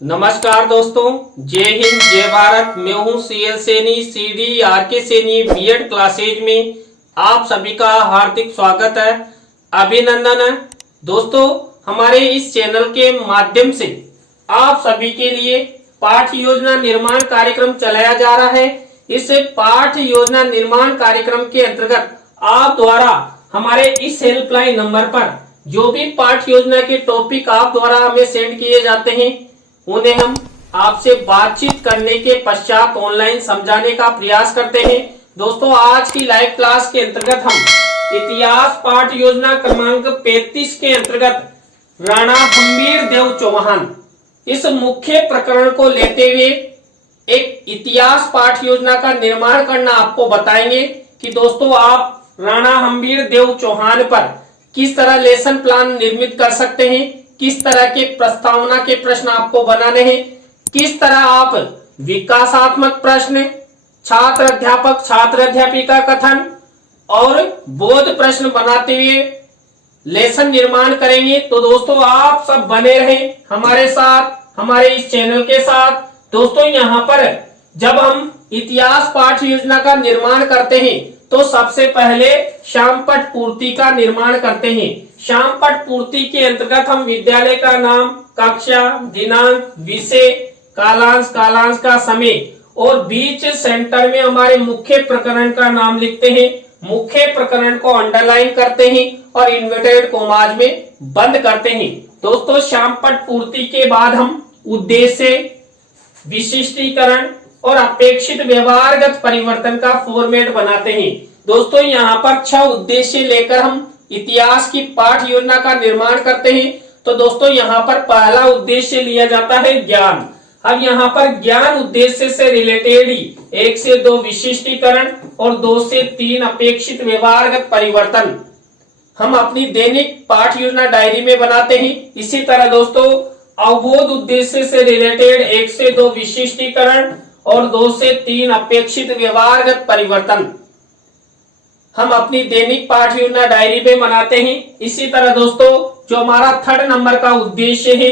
नमस्कार दोस्तों, जय हिंद जय भारत। मैं हूं CL Saini, CD RK Saini BEd classes में आप सभी का हार्दिक स्वागत है, अभिनंदन है। दोस्तों, हमारे इस चैनल के माध्यम से आप सभी के लिए पाठ योजना निर्माण कार्यक्रम चलाया जा रहा है। इस पाठ योजना निर्माण कार्यक्रम के अंतर्गत आप द्वारा हमारे इस हेल्पलाइन नंबर पर जो भी पाठ योजना के टॉपिक आप द्वारा हमें सेंड किए जाते हैं, उन्हें हम आपसे बातचीत करने के पश्चात ऑनलाइन समझाने का प्रयास करते हैं। दोस्तों, आज की लाइव क्लास के अंतर्गत हम इतिहास पाठ योजना क्रमांक 35 के अंतर्गत राणा हम्बीर देव चौहान इस मुख्य प्रकरण को लेते हुए एक इतिहास पाठ योजना का निर्माण करना आपको बताएंगे कि दोस्तों आप राणा हम्बीर देव चौहान पर किस तरह लेसन प्लान निर्मित कर सकते हैं, किस तरह के प्रस्तावना के प्रश्न आपको बनाने हैं, किस तरह आप विकासात्मक प्रश्न, छात्र अध्यापक छात्र अध्यापिका कथन और बोध प्रश्न बनाते हुए लेसन निर्माण करेंगे। तो दोस्तों, आप सब बने रहें हमारे साथ, हमारे इस चैनल के साथ। दोस्तों, यहाँ पर जब हम इतिहास पाठ योजना का निर्माण करते हैं तो सबसे पहले श्यामपट पूर्ति का निर्माण करते हैं। श्यामपट पूर्ति के अंतर्गत हम विद्यालय का नाम, कक्षा, दिनांक, विषय, कालांश, कालांश का समय और बीच सेंटर में हमारे मुख्य प्रकरण का नाम लिखते हैं। मुख्य प्रकरण को अंडरलाइन करते हैं और इन्वर्टेड कॉमास में बंद करते हैं। दोस्तों, श्यामपट पूर्ति के बाद हम उद्देश्य, विशिष्टीकरण और अपेक्षित व्यवहारगत परिवर्तन का फॉर्मेट बनाते हैं। दोस्तों, यहाँ पर 6 उद्देश्य लेकर हम इतिहास की पाठ योजना का निर्माण करते हैं। तो दोस्तों, यहाँ पर पहला उद्देश्य लिया जाता है ज्ञान। अब यहाँ पर ज्ञान उद्देश्य से रिलेटेड ही 1 से 2 विशिष्टीकरण और 2 से 3 अपेक्षित व्यवहारगत परिवर्तन हम अपनी दैनिक पाठ योजना डायरी में बनाते हैं। इसी तरह दोस्तों, अवबोध उद्देश्य से रिलेटेड 1 से 2 विशिष्टीकरण और 2 से 3 अपेक्षित व्यवहारगत परिवर्तन हम अपनी दैनिक पाठ योजना डायरी में बनाते हैं। इसी तरह दोस्तों, जो हमारा 3rd नंबर का उद्देश्य है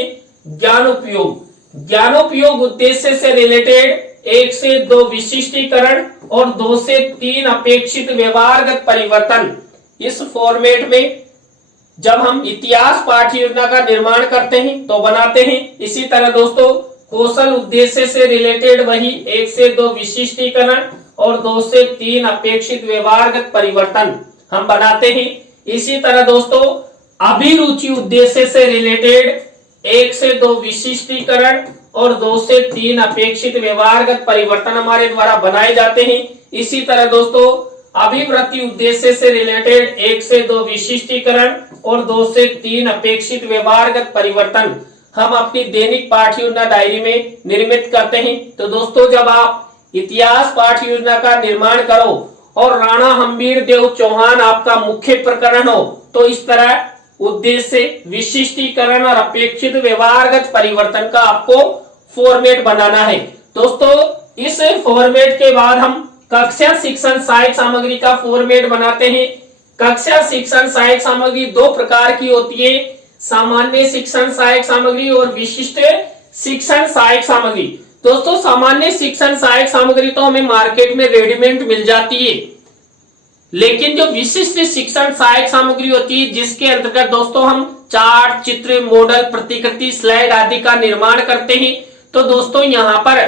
ज्ञानोपयोग, ज्ञानोपयोग उद्देश्य से रिलेटेड 1 से 2 विशिष्टीकरण और 2 से 3 अपेक्षित व्यवहारगत परिवर्तन, इस फॉर्मेट में जब हम इतिहास पाठ योजना का निर्माण करते हैं तो बनाते हैं। इसी तरह दोस्तों, कौशल उद्देश्य से रिलेटेड वही 1 से 2 विशिष्टीकरण और 2 से 3 अपेक्षित व्यवहारगत परिवर्तन हम बनाते हैं। इसी तरह दोस्तों, अभिरुचि उद्देश्य से रिलेटेड 1 से 2 विशिष्टीकरण और 2 से 3 अपेक्षित व्यवहारगत परिवर्तन हमारे द्वारा बनाए जाते हैं। इसी तरह दोस्तों, अभिवृत्ति उद्देश्य से रिलेटेड 1 से 2 विशिष्टीकरण और 2 से 3 अपेक्षित व्यवहारगत परिवर्तन हम अपनी दैनिक पाठ योजना डायरी में निर्मित करते हैं। तो दोस्तों, जब आप इतिहास पाठ योजना का निर्माण करो और राणा हम्बीर देव चौहान आपका मुख्य प्रकरण हो तो इस तरह उद्देश्य, विशिष्टीकरण और अपेक्षित व्यवहारगत परिवर्तन का आपको फॉर्मेट बनाना है। दोस्तों, इस फॉर्मेट के बाद हम कक्षा शिक्षण सहायक सामग्री का फॉर्मेट बनाते हैं। कक्षा शिक्षण सहायक सामग्री 2 प्रकार की होती है, सामान्य शिक्षण सहायक सामग्री और विशिष्ट शिक्षण सहायक सामग्री। दोस्तों, सामान्य शिक्षण सहायक सामग्री तो हमें मार्केट में रेडीमेड मिल जाती है, लेकिन जो विशिष्ट शिक्षण सहायक सामग्री होती है जिसके अंतर्गत दोस्तों हम चार्ट, चित्र, मॉडल, प्रतिकृति, स्लाइड आदि का निर्माण करते हैं। तो दोस्तों, यहाँ पर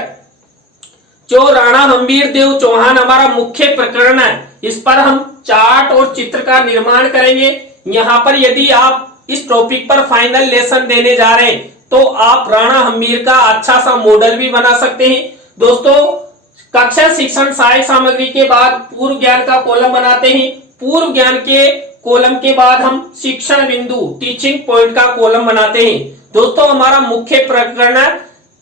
जो राणा हम्बीर देव चौहान हमारा मुख्य प्रकरण है, इस पर हम चार्ट और चित्र का निर्माण करेंगे। यहाँ पर यदि आप इस टॉपिक पर फाइनल लेसन देने जा रहे हैं तो आप राणा हम्बीर का अच्छा सा मॉडल भी बना सकते हैं। दोस्तों, कक्षा शिक्षण सहायक सामग्री के बाद पूर्व ज्ञान का कॉलम बनाते हैं। पूर्व ज्ञान के कॉलम के बाद हम शिक्षण बिंदु, टीचिंग पॉइंट का कॉलम बनाते हैं। दोस्तों, हमारा मुख्य प्रकरण है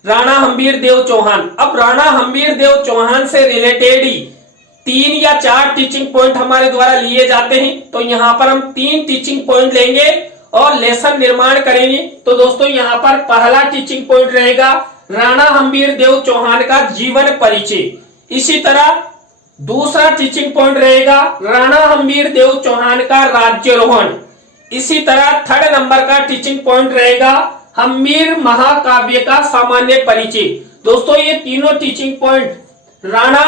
राणा हम्बीर देव चौहान। अब राणा हम्बीर देव चौहान से रिलेटेड ही 3 या 4 टीचिंग पॉइंट हमारे द्वारा लिए जाते हैं। तो यहाँ पर हम 3 टीचिंग पॉइंट लेंगे और लेसन निर्माण करेंगे। तो दोस्तों, यहाँ पर पहला टीचिंग पॉइंट रहेगा राणा हम्बीर देव चौहान का जीवन परिचय। इसी तरह दूसरा टीचिंग पॉइंट रहेगा राणा हम्बीर देव चौहान का राज्यारोहण। इसी तरह 3rd नंबर का टीचिंग पॉइंट रहेगा हम्मीर महाकाव्य का सामान्य परिचय। दोस्तों ये तीनों टीचिंग पॉइंट राणा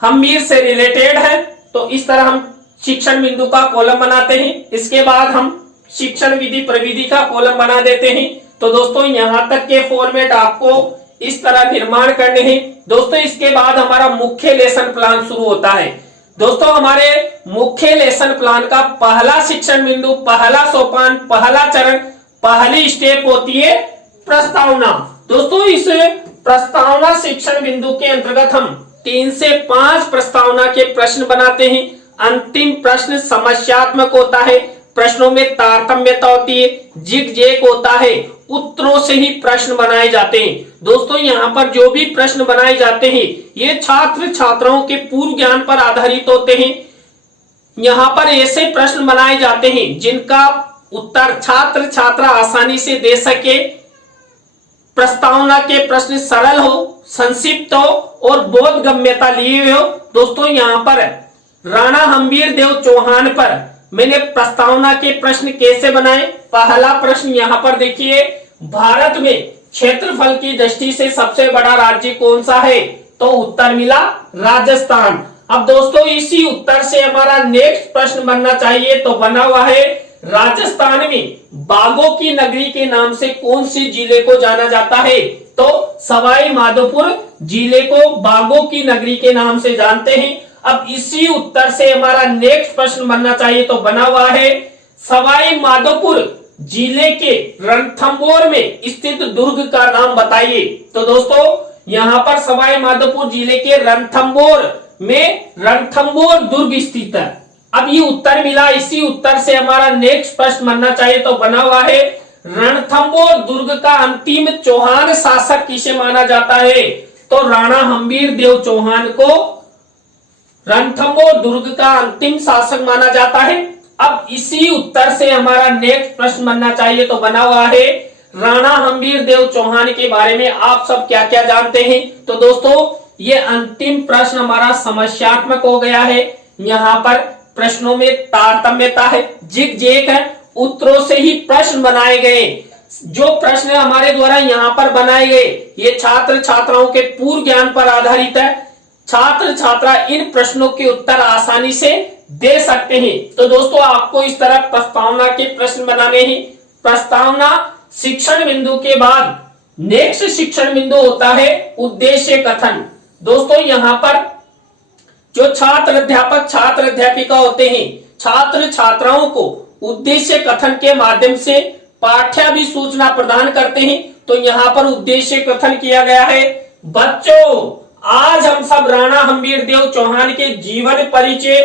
हम्मीर से रिलेटेड है। तो इस तरह हम शिक्षण बिंदु का कॉलम बनाते हैं। इसके बाद हम शिक्षण विधि प्रविधि का कॉलम बना देते हैं। तो दोस्तों यहां तक के फॉर्मेट आपको इस तरह निर्माण करने हैं। दोस्तों इसके बाद हमारा मुख्य लेसन प्लान शुरू होता है। दोस्तों हमारे मुख्य लेसन प्लान का पहला शिक्षण बिंदु, पहला सोपान, पहला चरण, पहली स्टेप होती है प्रस्तावना। दोस्तों इस प्रस्तावना शिक्षण बिंदु के अंतर्गत हम 3 से 5 प्रस्तावना के प्रश्न बनाते हैं। अंतिम प्रश्न समस्यात्मक होता है, प्रश्नों में तारतम्यता होती है, जिग-जैग होता है, उत्तरों से ही प्रश्न बनाए जाते हैं। दोस्तों यहाँ पर जो भी प्रश्न बनाए जाते हैं ये छात्र छात्राओं के पूर्व ज्ञान पर आधारित होते हैं। यहाँ पर ऐसे प्रश्न बनाए जाते हैं जिनका उत्तर छात्र छात्रा आसानी से दे सके। प्रस्तावना के प्रश्न सरल हो, संक्षिप्त हो और बोधगम्यता लिए हुए हो। दोस्तों यहाँ पर राणा हम्मीर देव चौहान पर मैंने प्रस्तावना के प्रश्न कैसे बनाए। पहला प्रश्न यहाँ पर देखिए, भारत में क्षेत्रफल की दृष्टि से सबसे बड़ा राज्य कौन सा है? तो उत्तर मिला राजस्थान। अब दोस्तों इसी उत्तर से हमारा नेक्स्ट प्रश्न बनना चाहिए। तो बना हुआ है राजस्थान में बाघों की नगरी के नाम से कौन सी जिले को जाना जाता है? तो सवाई माधोपुर जिले को बाघों की नगरी के नाम से जानते हैं। अब इसी उत्तर से हमारा नेक्स्ट प्रश्न बनना चाहिए। तो बना हुआ है सवाई माधोपुर जिले के रणथंभौर में स्थित दुर्ग का नाम बताइए। तो दोस्तों यहाँ पर सवाई माधोपुर जिले के रणथंभौर में रणथंभौर दुर्ग स्थित है। अब ये उत्तर मिला, इसी उत्तर से हमारा नेक्स्ट प्रश्न बनना चाहिए। तो बना हुआ है रणथंभौर दुर्ग का अंतिम चौहान शासक किसे माना जाता है? तो राणा हम्मीर देव चौहान को रणथंभौर दुर्ग का अंतिम शासक माना जाता है। अब इसी उत्तर से हमारा नेक्स्ट प्रश्न बनना चाहिए। तो बना हुआ है राणा हम्मीर देव चौहान के बारे में आप सब क्या क्या जानते हैं? तो दोस्तों ये अंतिम प्रश्न हमारा समस्यात्मक हो गया है। यहाँ पर प्रश्नों में तारतम्यता है, जिग-जैग है, उत्तरों से ही प्रश्न बनाए गए। जो प्रश्न हमारे द्वारा यहाँ पर बनाए गए ये छात्र छात्राओं के पूर्व ज्ञान पर आधारित है। छात्र छात्रा इन प्रश्नों के उत्तर आसानी से दे सकते हैं। तो दोस्तों आपको इस तरह प्रस्तावना के प्रश्न बनाने हैं। प्रस्तावना शिक्षण बिंदु के बाद नेक्स्ट शिक्षण बिंदु होता है उद्देश्य कथन। दोस्तों यहाँ पर जो छात्र अध्यापक छात्र अध्यापिका होते हैं छात्र छात्राओं को उद्देश्य कथन के माध्यम से पाठ्याभिसूचना प्रदान करते हैं। तो यहाँ पर उद्देश्य कथन किया गया है, बच्चों आज हम सब राणा हम्मीर देव चौहान के जीवन परिचय,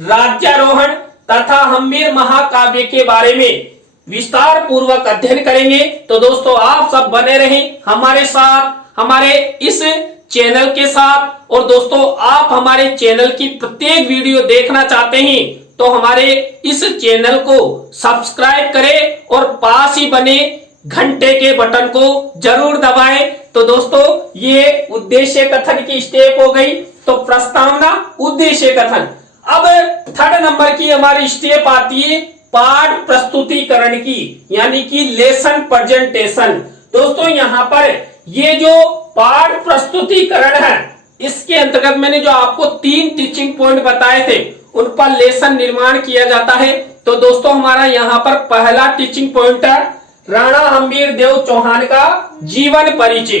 राज्यारोहण तथा हम्मीर महाकाव्य के बारे में विस्तार पूर्वक अध्ययन करेंगे। तो दोस्तों आप सब बने रहें हमारे साथ, हमारे इस चैनल के साथ। और दोस्तों आप हमारे चैनल की प्रत्येक वीडियो देखना चाहते हैं तो हमारे इस चैनल को सब्सक्राइब करें और पास ही बने घंटे के बटन को जरूर दबाएं। तो दोस्तों ये उद्देश्य कथन की स्टेप हो गई। तो प्रस्तावना, उद्देश्य कथन। अब थर्ड नंबर की हमारी स्टेप आती है पाठ प्रस्तुतिकरण की, यानी कि लेसन प्रेजेंटेशन। दोस्तों यहाँ पर ये जो पाठ प्रस्तुतिकरण है इसके अंतर्गत मैंने जो आपको 3 टीचिंग पॉइंट बताए थे उन पर लेसन निर्माण किया जाता है। तो दोस्तों हमारा यहाँ पर पहला टीचिंग पॉइंट है राणा हम्मीर देव चौहान का जीवन परिचय।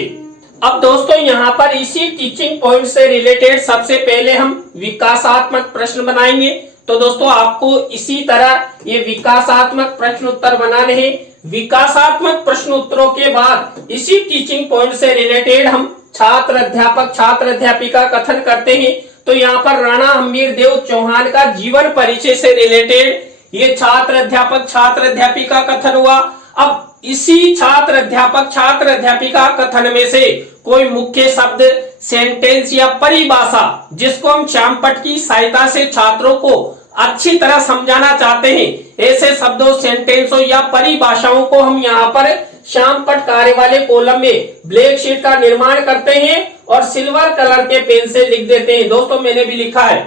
अब दोस्तों यहाँ पर इसी टीचिंग पॉइंट से रिलेटेड सबसे पहले हम विकासात्मक प्रश्न बनाएंगे। तो दोस्तों आपको इसी तरह ये विकासात्मक प्रश्न उत्तर बनाने हैं। विकासात्मक प्रश्न उत्तरों के बाद इसी टीचिंग पॉइंट से रिलेटेड हम छात्र अध्यापक छात्र अध्यापिका कथन करते हैं। तो यहाँ पर राणा हम्मीर देव चौहान का जीवन परिचय से रिलेटेड ये छात्र अध्यापक छात्र अध्यापिका कथन हुआ। अब इसी छात्र अध्यापक छात्र अध्यापिका कथन में से कोई मुख्य शब्द, सेंटेंस या परिभाषा जिसको हम श्यामपट्ट की सहायता से छात्रों को अच्छी तरह समझाना चाहते हैं, ऐसे शब्दों, सेंटेंसों या परिभाषाओं को हम यहाँ पर श्यामपट्ट कार्य वाले कॉलम में ब्लैक शीट का निर्माण करते हैं और सिल्वर कलर के पेन से लिख देते हैं। दोस्तों मैंने भी लिखा है।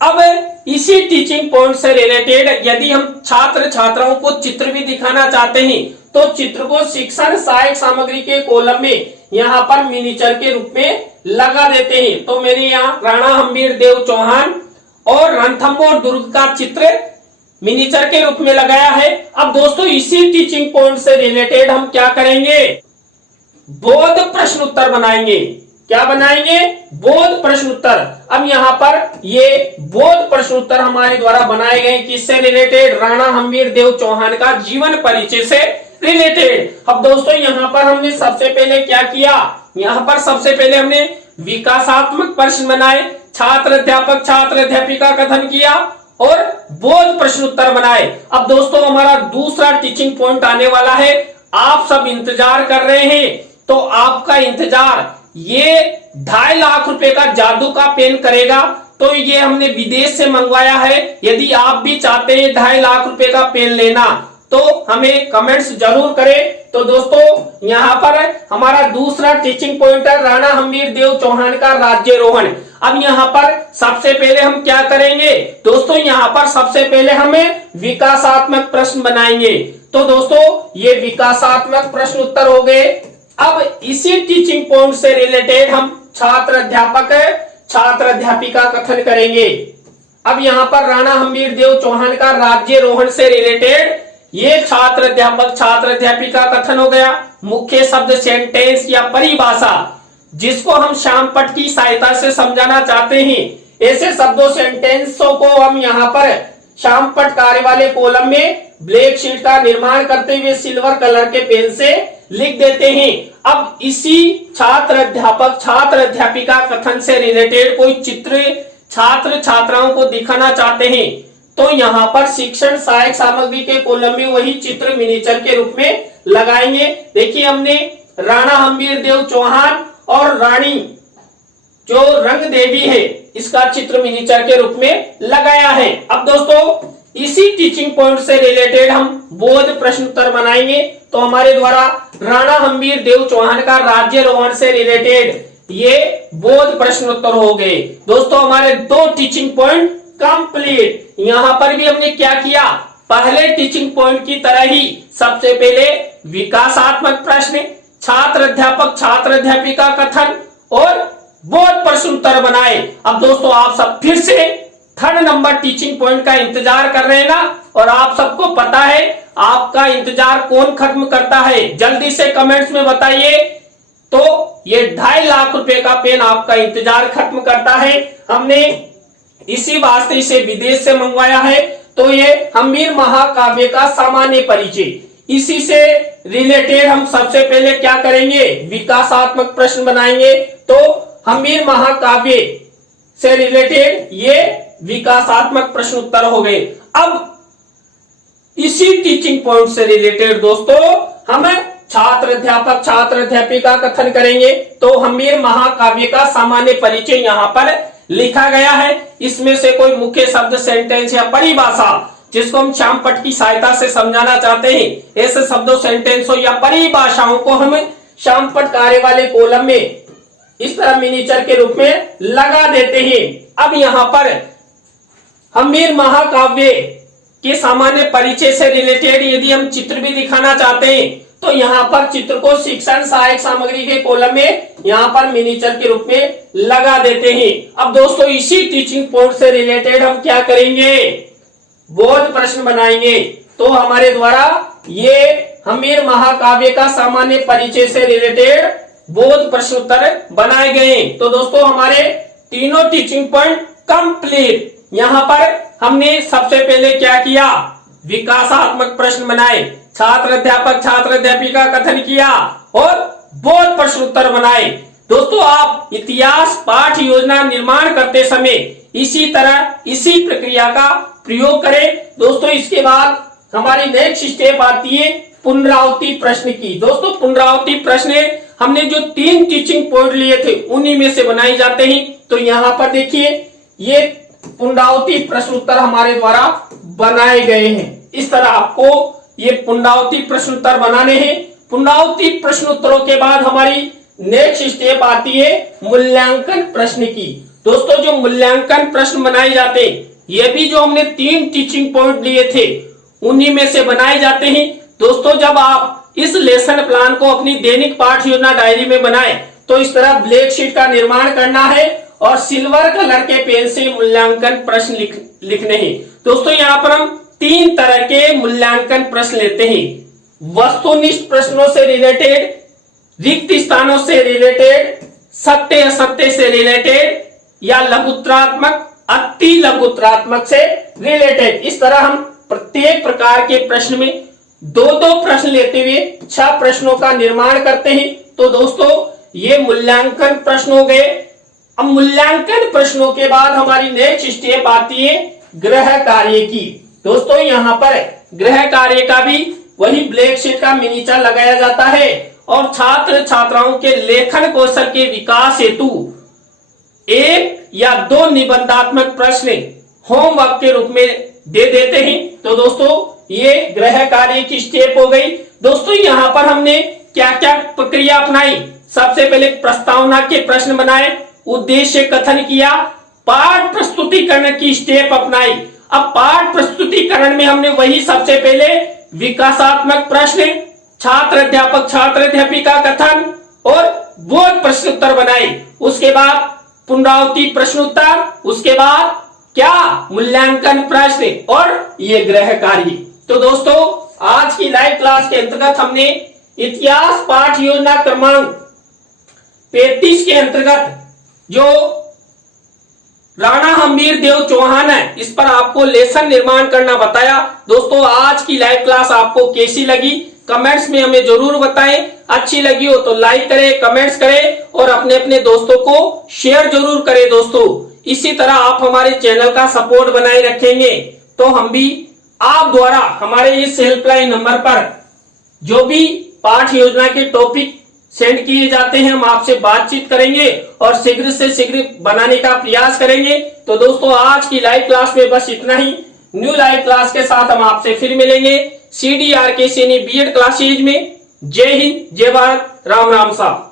अब इसी टीचिंग पॉइंट से रिलेटेड यदि हम छात्र छात्राओं को चित्र भी दिखाना चाहते हैं तो चित्र को शिक्षण सहायक सामग्री के कॉलम में यहाँ पर मिनीचर के रूप में लगा देते हैं। तो मैंने यहाँ राणा हम्बीर देव चौहान और रणथंभौर दुर्ग का चित्र मिनीचर के रूप में लगाया है। अब दोस्तों इसी टीचिंग पॉइंट से रिलेटेड हम क्या करेंगे, बोध प्रश्न उत्तर बनाएंगे। क्या बनाएंगे, बोध प्रश्न उत्तर। अब यहाँ पर ये बोध प्रश्न उत्तर हमारे द्वारा बनाए गए किससे रिलेटेड, राणा हम्बीर देव चौहान का जीवन परिचय से रिलेटेड। अब दोस्तों यहाँ पर हमने सबसे पहले क्या किया, यहाँ पर सबसे पहले हमने विकासात्मक प्रश्न बनाए, छात्र अध्यापक छात्र अध्यापिका कथन किया और बोध प्रश्न उत्तर बनाए। अब दोस्तों हमारा दूसरा टीचिंग पॉइंट आने वाला है। आप सब इंतजार कर रहे हैं, तो आपका इंतजार ये 2.5 लाख रुपए का जादू का पेन करेगा। तो ये हमने विदेश से मंगवाया है। यदि आप भी चाहते हैं 2.5 लाख रुपए का पेन लेना तो हमें कमेंट्स जरूर करें। तो दोस्तों यहाँ पर हमारा दूसरा टीचिंग पॉइंट है राणा हम्बीर देव चौहान का राज्यारोहण। अब यहाँ पर सबसे पहले हम क्या करेंगे दोस्तों, यहाँ पर सबसे पहले हमें विकासात्मक प्रश्न बनाएंगे। तो दोस्तों ये विकासात्मक प्रश्न उत्तर हो गए। अब इसी टीचिंग पॉइंट से रिलेटेड हम छात्र अध्यापक छात्र अध्यापिका कथन करेंगे। अब यहाँ पर राणा हम्बीर देव चौहान का राज्यारोहण से रिलेटेड ये छात्र अध्यापक छात्र अध्यापिका कथन हो गया। मुख्य शब्द सेंटेंस या परिभाषा जिसको हम श्यामपट्ट की सहायता से समझाना चाहते हैं, ऐसे शब्दों सेंटेंसों को हम यहाँ पर श्यामपट्ट कार्य वाले कॉलम में ब्लैक शीट का निर्माण करते हुए सिल्वर कलर के पेन से लिख देते हैं। अब इसी छात्र अध्यापक छात्र अध्यापिका कथन से रिलेटेड कोई चित्र छात्र छात्राओं को दिखाना चाहते हैं तो यहाँ पर शिक्षण सहायक सामग्री के कॉलम में वही चित्र मिनीचर के रूप में लगाएंगे। देखिए हमने राणा हम्बीर देव चौहान और रानी जो रंग देवी है इसका चित्र मिनीचर के रूप में लगाया है। अब दोस्तों इसी टीचिंग पॉइंट से रिलेटेड हम बोध प्रश्न उत्तर बनाएंगे। तो हमारे द्वारा राणा हम्बीर देव चौहान का राज्यारोहण से रिलेटेड ये बोध प्रश्न उत्तर हो गए। दोस्तों हमारे 2 टीचिंग पॉइंट कंप्लीट। यहाँ पर भी हमने क्या किया, पहले टीचिंग पॉइंट की तरह ही सबसे पहले विकासात्मक प्रश्न, छात्र अध्यापक छात्र अध्यापिका कथन और बोध प्रश्न उत्तर बनाए। अब दोस्तों आप सब फिर से 3rd नंबर टीचिंग पॉइंट का इंतजार कर रहे हैं ना, और आप सबको पता है आपका इंतजार कौन खत्म करता है, जल्दी से कमेंट्स में बताइए। तो ये 2.5 लाख रुपए का पेन आपका इंतजार खत्म करता है। हमने इसी वास्ते इसे विदेश से मंगवाया है। तो ये हम्बीर महाकाव्य का सामान्य परिचय, इसी से रिलेटेड हम सबसे पहले क्या करेंगे, विकासात्मक प्रश्न बनाएंगे। तो हम्बीर महाकाव्य से रिलेटेड ये विकासात्मक प्रश्न उत्तर हो गए। अब इसी टीचिंग पॉइंट से रिलेटेड दोस्तों हम छात्र अध्यापक छात्र अध्यापिका कथन करेंगे। तो हम्बीर महाकाव्य का सामान्य परिचय यहाँ पर लिखा गया है। इसमें से कोई मुख्य शब्द सेंटेंस या परिभाषा जिसको हम श्यामपट्ट की सहायता से समझाना चाहते हैं, ऐसे शब्दों सेंटेंसों या परिभाषाओं को हम श्यामपट्ट कार्य वाले कॉलम में इस तरह मिनीचर के रूप में लगा देते हैं। अब यहाँ पर हम्बीर महाकाव्य के सामान्य परिचय से रिलेटेड यदि हम चित्र भी दिखाना चाहते हैं तो यहाँ पर चित्र को शिक्षण सहायक सामग्री के कॉलम में यहाँ पर मिनीचर के रूप में लगा देते हैं। अब दोस्तों इसी टीचिंग पॉइंट से रिलेटेड हम क्या करेंगे, बोध प्रश्न बनाएंगे। तो हमारे द्वारा ये हम्बीर महाकाव्य का सामान्य परिचय से रिलेटेड बोध प्रश्न उत्तर बनाए गए। तो दोस्तों हमारे तीनों टीचिंग पॉइंट कंप्लीट। यहाँ पर हमने सबसे पहले क्या किया, विकासात्मक प्रश्न बनाए, छात्र अध्यापक छात्र अध्यापिका कथन किया और बोध प्रश्न उत्तर बनाए। दोस्तों आप इतिहास पाठ योजना निर्माण करते समय इसी तरह इसी प्रक्रिया का प्रयोग करें। दोस्तों इसके बाद हमारी नेक्स्ट स्टेप आती है पुनरावृत्ति प्रश्न की। दोस्तों पुनरावृत्ति प्रश्न हमने जो 3 टीचिंग पॉइंट लिए थे उन्हीं में से बनाई जाते हैं। तो यहाँ पर देखिए ये पुनरावृत्ति प्रश्न उत्तर हमारे द्वारा बनाए गए हैं। इस तरह आपको ये पुनरावृत्ति प्रश्न उत्तर बनाने हैं। पुनरावृत्ति प्रश्न उत्तरों के बाद हमारी नेक्स्ट स्टेप आती है मूल्यांकन प्रश्न की। दोस्तों जो मूल्यांकन प्रश्न बनाए जाते हैं ये भी जो हमने 3 टीचिंग पॉइंट लिए थे उन्हीं में से बनाए जाते हैं। दोस्तों जब आप इस लेसन प्लान को अपनी दैनिक पाठ योजना डायरी में बनाएं। तो इस तरह ब्लैक शीट का निर्माण करना है और सिल्वर कलर के पेन से मूल्यांकन प्रश्न लिखने हैं। दोस्तों यहाँ पर हम 3 तरह के मूल्यांकन प्रश्न लेते हैं। वस्तुनिष्ठ प्रश्नों से रिलेटेड, रिक्त स्थानों से रिलेटेड, सत्य असत्य से रिलेटेड या लघुत्रात्मक अति लघुत्रात्मक से रिलेटेड। इस तरह हम प्रत्येक प्रकार के प्रश्न में 2-2 प्रश्न लेते हुए 6 प्रश्नों का निर्माण करते हैं। तो दोस्तों ये मूल्यांकन प्रश्न हो गए। अब मूल्यांकन प्रश्नों के बाद हमारी नेक्स्ट स्टेप आती है गृह कार्य की। दोस्तों यहाँ पर गृह कार्य का भी वही ब्लैक शीट का मिनीचर लगाया जाता है और छात्र छात्राओं के लेखन कौशल के विकास हेतु 1 या 2 निबंधात्मक प्रश्न होमवर्क के रूप में दे देते हैं। तो दोस्तों ये गृह कार्य की स्टेप हो गई। दोस्तों यहाँ पर हमने क्या क्या प्रक्रिया अपनाई। सबसे पहले प्रस्तावना के प्रश्न बनाए, उद्देश्य कथन किया, पाठ प्रस्तुतिकरण की स्टेप अपनाई। अब पाठ प्रस्तुतिकरण में हमने वही सबसे पहले विकासात्मक प्रश्न, छात्र अध्यापक छात्र अध्यापिका कथन और बोध प्रश्न उत्तर बनाए। उसके बाद पुनरावृत्ति प्रश्न उत्तर, उसके बाद क्या मूल्यांकन प्रश्न और ये गृह कार्य। तो दोस्तों आज की लाइव क्लास के अंतर्गत हमने इतिहास पाठ योजना क्रमांक 35 के अंतर्गत जो राणा हमीर देव चौहान है इस पर आपको लेसन निर्माण करना बताया। दोस्तों आज की लाइव क्लास आपको कैसी लगी कमेंट्स में हमें जरूर बताएं। अच्छी लगी हो तो लाइक करें, कमेंट्स करें और अपने अपने दोस्तों को शेयर जरूर करें। दोस्तों इसी तरह आप हमारे चैनल का सपोर्ट बनाए रखेंगे तो हम भी आप द्वारा हमारे इस हेल्पलाइन नंबर पर जो भी पाठ योजना के टॉपिक सेंड किए जाते हैं हम आपसे बातचीत करेंगे और शीघ्र से शीघ्र बनाने का प्रयास करेंगे। तो दोस्तों आज की लाइव क्लास में बस इतना ही। न्यू लाइव क्लास के साथ हम आपसे फिर मिलेंगे CDRK सैनी बीएड क्लासेज में। जय हिंद, जय भारत, राम राम साहब।